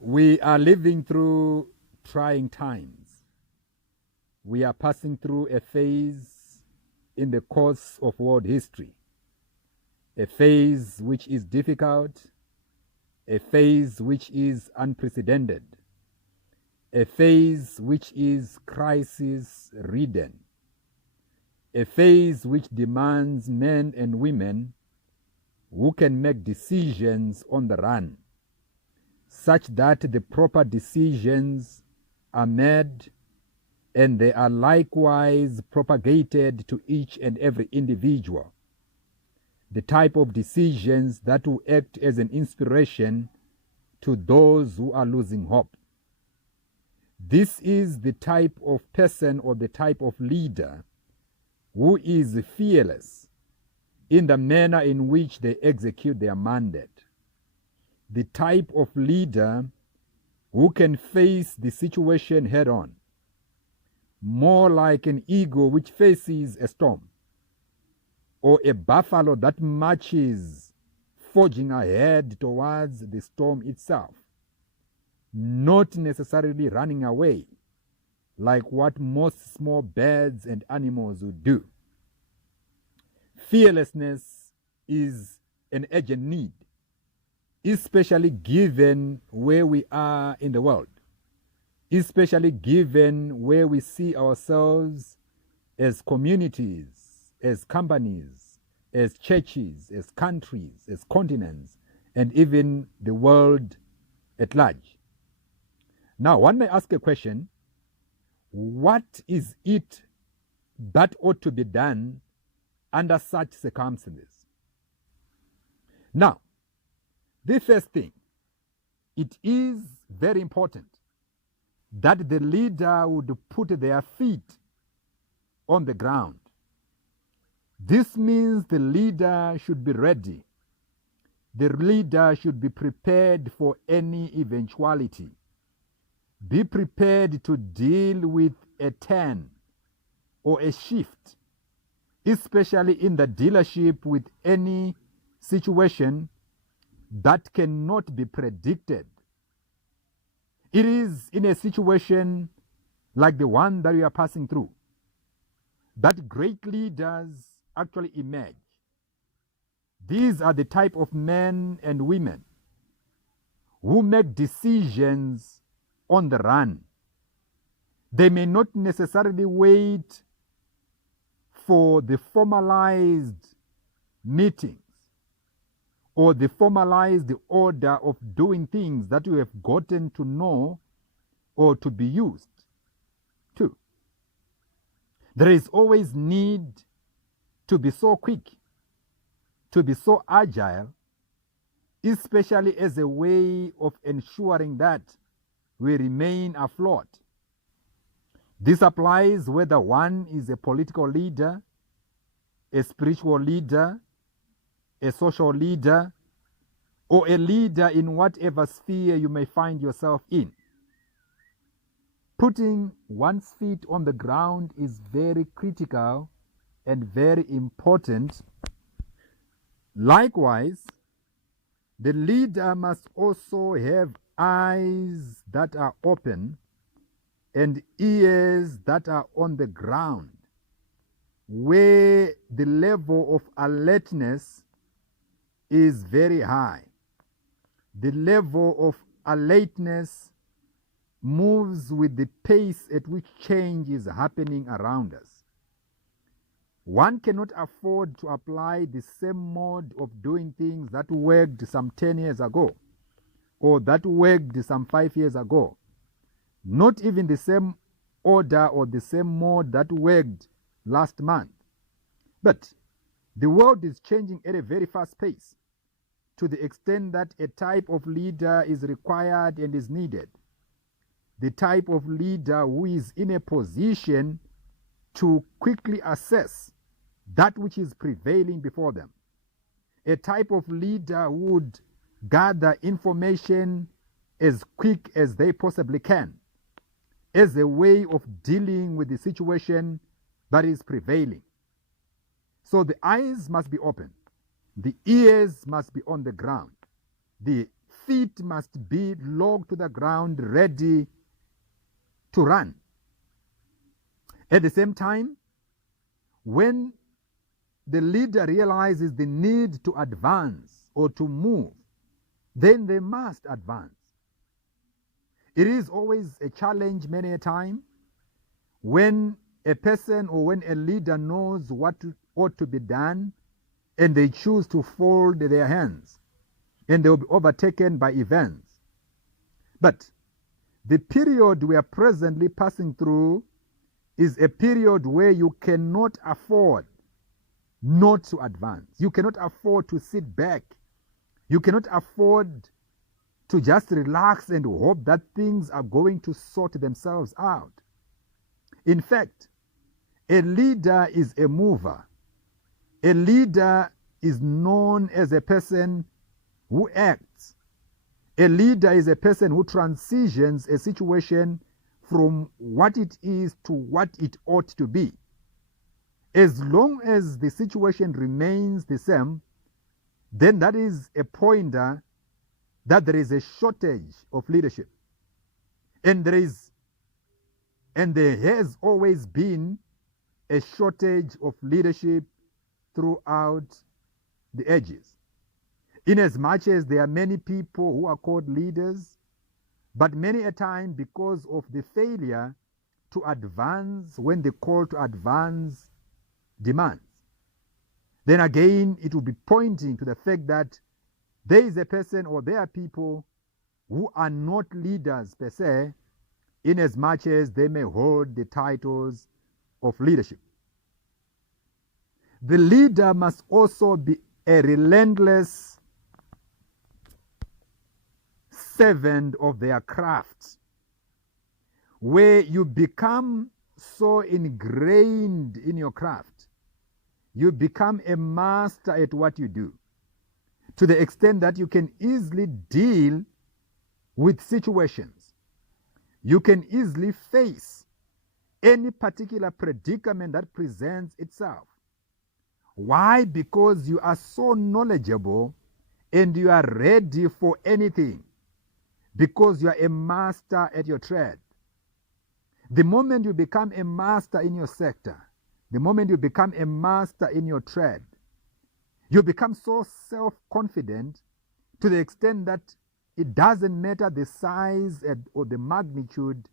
We are living through trying times. We are passing through a phase in the course of world history, a phase which is difficult, a phase which is unprecedented, a phase which is crisis-ridden, a phase which demands men and women who can make decisions on the run, such that the proper decisions are made and they are likewise propagated to each and every individual. The type of decisions that will act as an inspiration to those who are losing hope. This is the type of person or the type of leader who is fearless in the manner in which they execute their mandate. The type of leader who can face the situation head on, more like an eagle which faces a storm, or a buffalo that marches forging ahead towards the storm itself, not necessarily running away like what most small birds and animals would do. Fearlessness is an urgent need, especially given where we are in the world, especially given where we see ourselves as communities, as companies, as churches, as countries, as continents, and even the world at large. Now, one may ask a question: what is it that ought to be done under such circumstances? Now, the first thing, it is very important that the leader would put their feet on the ground. This means the leader should be ready. The leader should be prepared for any eventuality. Be prepared to deal with a turn or a shift, especially in the dealership with any situation that cannot be predicted. It is in a situation like the one that we are passing through that great leaders actually emerge. These are the type of men and women who make decisions on the run. They may not necessarily wait for the formalized meetings or the formalized order of doing things that you have gotten to know or to be used to. There is always need to be so quick, to be so agile, especially as a way of ensuring that we remain afloat. This applies whether one is a political leader, a spiritual leader, a social leader, or a leader in whatever sphere you may find yourself in. Putting one's feet on the ground is very critical and very important. Likewise, the leader must also have eyes that are open and ears that are on the ground, where the level of alertness is very high. The level of alertness moves with the pace at which change is happening around us. One cannot afford to apply the same mode of doing things that worked some 10 years ago or that worked some 5 years ago. Not even the same order or the same mode that worked last month. But the world is changing at a very fast pace, to the extent that a type of leader is required and is needed. The type of leader who is in a position to quickly assess that which is prevailing before them. A type of leader who would gather information as quick as they possibly can, as a way of dealing with the situation that is prevailing. So the eyes must be open. The ears must be on the ground. The feet must be locked to the ground, ready to run. At the same time, when the leader realizes the need to advance or to move, then they must advance. It is always a challenge many a time when a person or when a leader knows what ought to be done and they choose to fold their hands and they will be overtaken by events. But the period we are presently passing through is a period where you cannot afford not to advance. You cannot afford to sit back. You cannot afford to just relax and hope that things are going to sort themselves out. In fact, a leader is a mover. A leader is known as a person who acts. A leader is a person who transitions a situation from what it is to what it ought to be. As long as the situation remains the same, then that is a pointer that there is a shortage of leadership. And there has always been a shortage of leadership throughout the ages. Inasmuch as there are many people who are called leaders, but many a time because of the failure to advance when the call to advance demands, then again it will be pointing to the fact that there is a person or there are people who are not leaders per se, inasmuch as they may hold the titles of leadership. The leader must also be a relentless servant of their craft, where you become so ingrained in your craft, you become a master at what you do, to the extent that you can easily deal with situations. You can easily face any particular predicament that presents itself. Why? Because you are so knowledgeable and you are ready for anything, because you are a master at your trade. The moment you become a master in your sector, the moment you become a master in your trade, you become so self-confident to the extent that it doesn't matter the size or the magnitude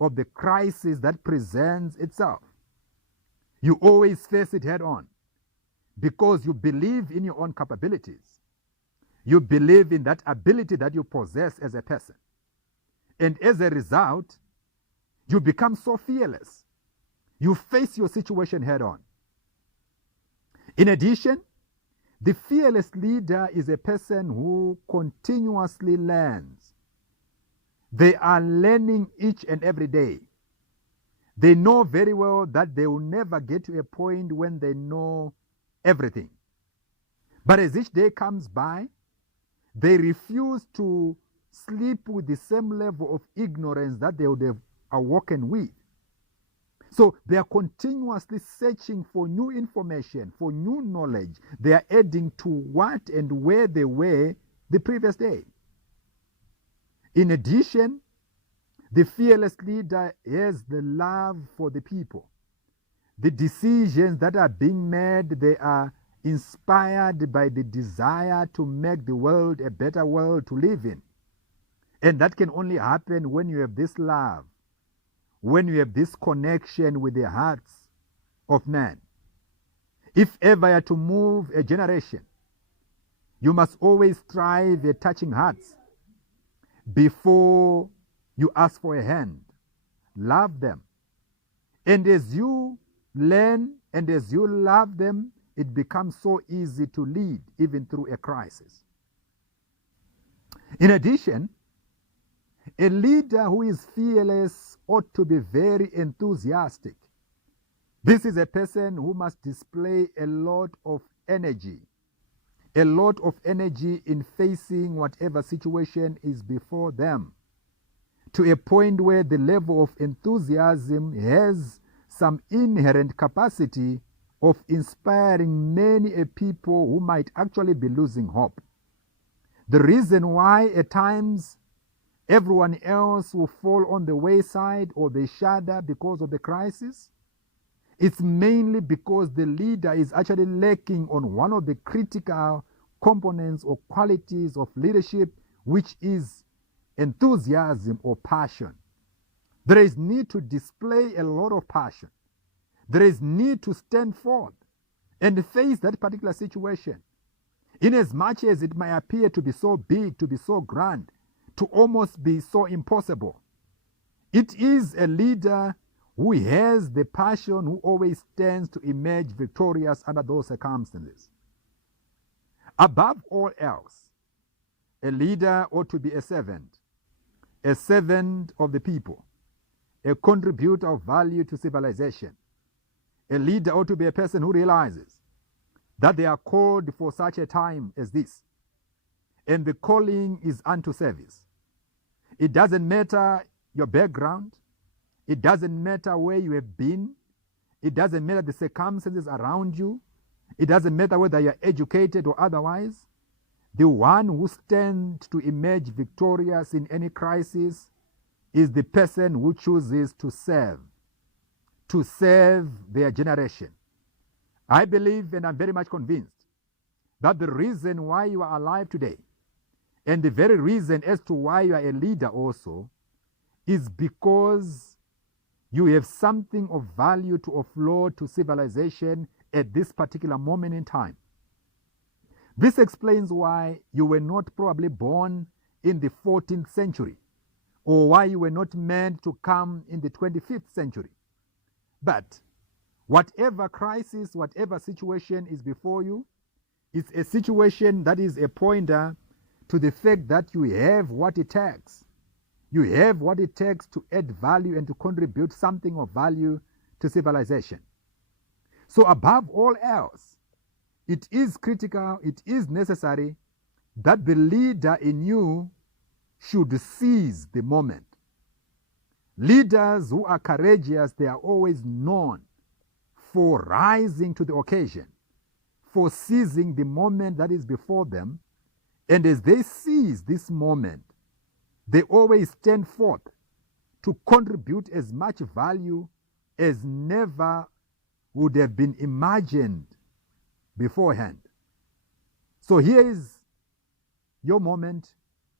of the crisis that presents itself. You always face it head on because you believe in your own capabilities. You believe in that ability that you possess as a person. And as a result, you become so fearless. You face your situation head on. In addition, the fearless leader is a person who continuously learns. They are learning each and every day. They know very well that they will never get to a point when they know everything. But as each day comes by, they refuse to sleep with the same level of ignorance that they would have awoken with. So they are continuously searching for new information, for new knowledge. They are adding to what and where they were the previous day. In addition, the fearless leader has the love for the people. The decisions that are being made, they are inspired by the desire to make the world a better world to live in. And that can only happen when you have this love, when you have this connection with the hearts of man. If ever you are to move a generation, you must always strive at touching hearts before you ask for a hand. Love them. And as you learn and as you love them, it becomes so easy to lead even through a crisis. In addition, a leader who is fearless ought to be very enthusiastic. This is a person who must display a lot of energy in facing whatever situation is before them, to a point where the level of enthusiasm has some inherent capacity of inspiring many people who might actually be losing hope. The reason why at times everyone else will fall on the wayside or they shudder because of the crisis, it's mainly because the leader is actually lacking on one of the critical components or qualities of leadership, which is enthusiasm or passion. There is need to display a lot of passion. There is need to stand forth and face that particular situation, in as much as it may appear to be so big, to be so grand, to almost be so impossible. It is a leader who has the passion, who always stands to emerge victorious under those circumstances. Above all else, a leader ought to be a servant of the people, a contributor of value to civilization. A leader ought to be a person who realizes that they are called for such a time as this, and the calling is unto service. It doesn't matter your background. It doesn't matter where you have been. It doesn't matter the circumstances around you. It doesn't matter whether you're educated or otherwise. The one who stands to emerge victorious in any crisis is the person who chooses to serve their generation. I believe, and I'm very much convinced, that the reason why you are alive today, and the very reason as to why you are a leader also, is because you have something of value to offload to civilization at this particular moment in time. This explains why you were not probably born in the 14th century, or why you were not meant to come in the 25th century. But whatever crisis, whatever situation is before you, it's a situation that is a pointer to the fact that you have what it takes. You have what it takes to add value and to contribute something of value to civilization. So above all else, it is critical, it is necessary that the leader in you should seize the moment. Leaders who are courageous, they are always known for rising to the occasion, for seizing the moment that is before them. And as they seize this moment, they always stand forth to contribute as much value as never would have been imagined beforehand. So here is your moment.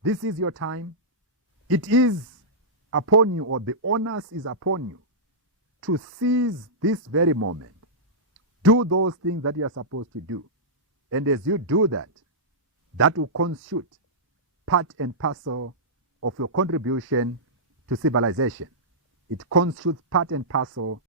This is your time. It is upon you, or the onus is upon you, to seize this very moment. Do those things that you are supposed to do. And as you do that, that will constitute part and parcel of your contribution to civilization. It constitutes part and parcel